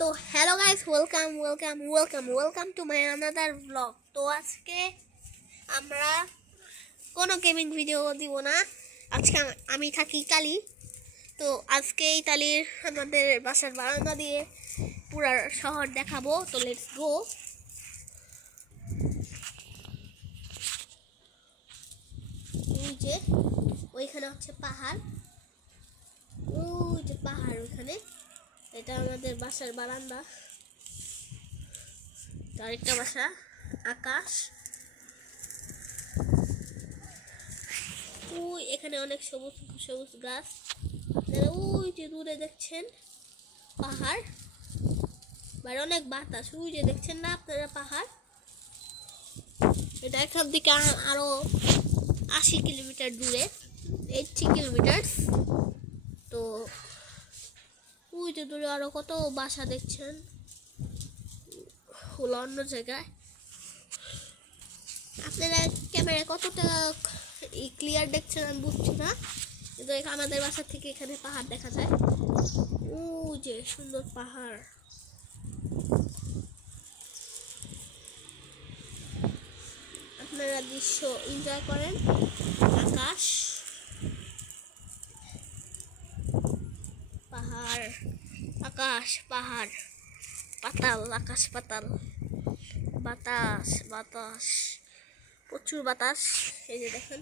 তো hello guys, welcome to my another blog. তো আজকে আমরা কোনো গেমিং ভিডিও দিব না। আজকে আমি থাকি ইতালি। তো আজকে ইতালির আমাদের বাসার বারান্দা দিয়ে পুরো শহর দেখাবো। তো লেটস গো। ওই যে ওইখানে হচ্ছে পাহাড়, ওই যে পাহাড় ওইখানে, এটা আমাদের বাসার বারান্দা। আরেকটা বাসা, আকাশ। ওই এখানে অনেক সবুজ সবুজ গাছ। আপনারা ওই যে দূরে দেখছেন পাহাড়, আর অনেক বাতাস। ওই যে দেখছেন না আপনারা পাহাড়, এটা এখান থেকে আরো 80 কিলোমিটার দূরে, 80 কিলোমিটার। তো ওই যে দূরে আরো কত বাসা দেখছেন, হলো অন্য জায়গায়। আপনারা ক্যামেরায় কতটা ক্লিয়ার দেখছেন আমি বুঝছি না, কিন্তু আমাদের বাসা থেকে এখানে পাহাড় দেখা যায়। ও যে সুন্দর পাহাড়, আপনারা দৃশ্য এনজয় করেন। আকাশ, পাহাড়, আকাশ, পাহাড়, পাতাল, আকাশ পাতাল, বাতাস বাতাস, প্রচুর বাতাস। এই যে দেখেন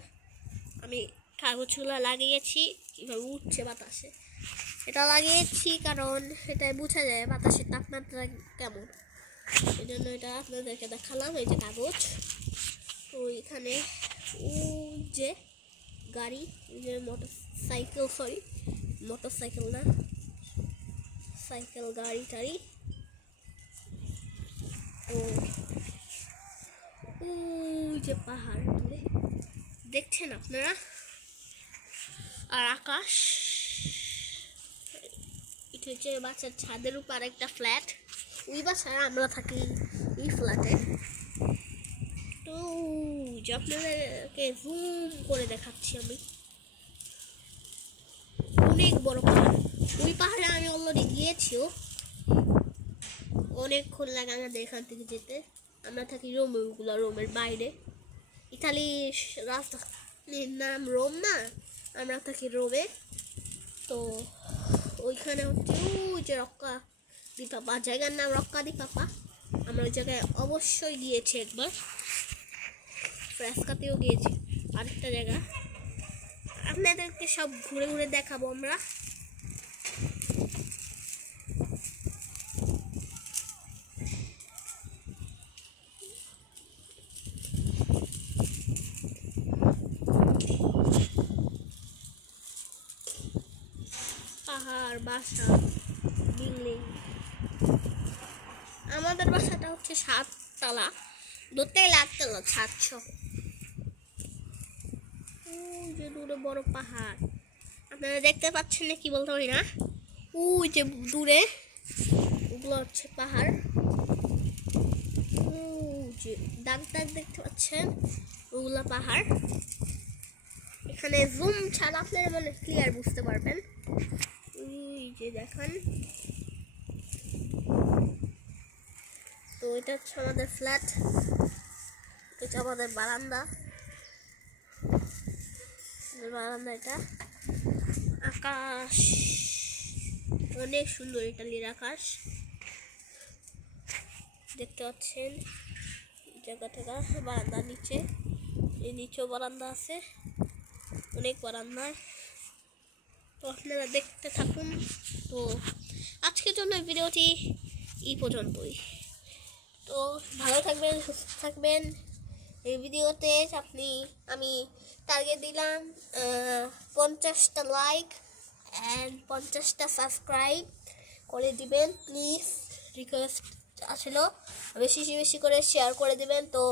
আমি কাগজগুলো লাগিয়েছি, কীভাবে উঠছে বাতাসে। এটা লাগিয়েছি কারণ এটাই বোঝা যায় বাতাসের তাপমাত্রা কেমন, এই জন্য এটা আপনাদেরকে দেখালাম। এই যে কাগজ। তো এখানে ওই যে গাড়ি, ওই যে মোটরসাইকেল না, সাইকেল, গাড়ি টাড়ি। ও ওই যে পাহাড় দূরে দেখছেন আপনারা, আর আকাশ। এটা হচ্ছে বাসার ছাদের উপর একটা ফ্ল্যাট, ওই বাসায় আমরা থাকি এই ফ্ল্যাটে। তো যে আপনাদেরকে জুম করে দেখাচ্ছি আমি, অনেক বড় পাহাড়। ওই পাহাড়ে আমি অলরেডি গিয়েছিও, অনেকক্ষণ লাগে আমাদের এখান থেকে যেতে। আমরা থাকি রোমে, ওগুলো রোমের বাইরে। ইতালির রাজধানীর নাম রোম না, আমরা থাকি রোমে। তো ওইখানে হচ্ছে ওই যে রক্কা দি পাপা, জায়গার নাম রক্কা দি পাপা। আমরা ওই জায়গায় অবশ্যই গিয়েছি একবার, ফ্রেস্কাতেও গিয়েছি। আরেকটা জায়গা আপনাদেরকে সব ঘুরে ঘুরে দেখাবো আমরা। পাহাড়, বাসা, বিল্ডিং। আমাদের বাসাটা হচ্ছে 7 তলা, ধরতে গেলে 8 তলা, 700। ওই যে দূরে বড় পাহাড়, আপনারা দেখতে পাচ্ছেন না কি বলতে পারি না। ওই যে দূরে ওগুলো হচ্ছে পাহাড়। ওই যে দাগ দাগ দেখতে পাচ্ছেন, ওগুলো পাহাড়। এখানে জুম ছাড়া আপনারা মানে ক্লিয়ার বুঝতে পারবেন। ওই যে দেখেন, তো এটা হচ্ছে আমাদের ফ্ল্যাট, এটা আমাদের বারান্দা। এটা আকাশ, অনেক সুন্দর ইটালির আকাশ দেখতে পাচ্ছেন। জায়গাটা বারান্দার নিচে, এই নিচেও বারান্দা আছে, অনেক বারান্দা। তো আপনারা দেখতে থাকুন। তো আজকের জন্য ভিডিওটি এই পর্যন্তই। তো ভালো থাকবেন, সুস্থ থাকবেন। এই ভিডিওতে আমি টার্গেট দিলাম 50টা লাইক অ্যান্ড 50টা সাবস্ক্রাইব করে দিবেন প্লিজ, রিকোয়েস্ট আসলো। বেশি বেশি করে শেয়ার করে দিবেন। তো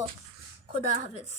খোদা হাফেজ।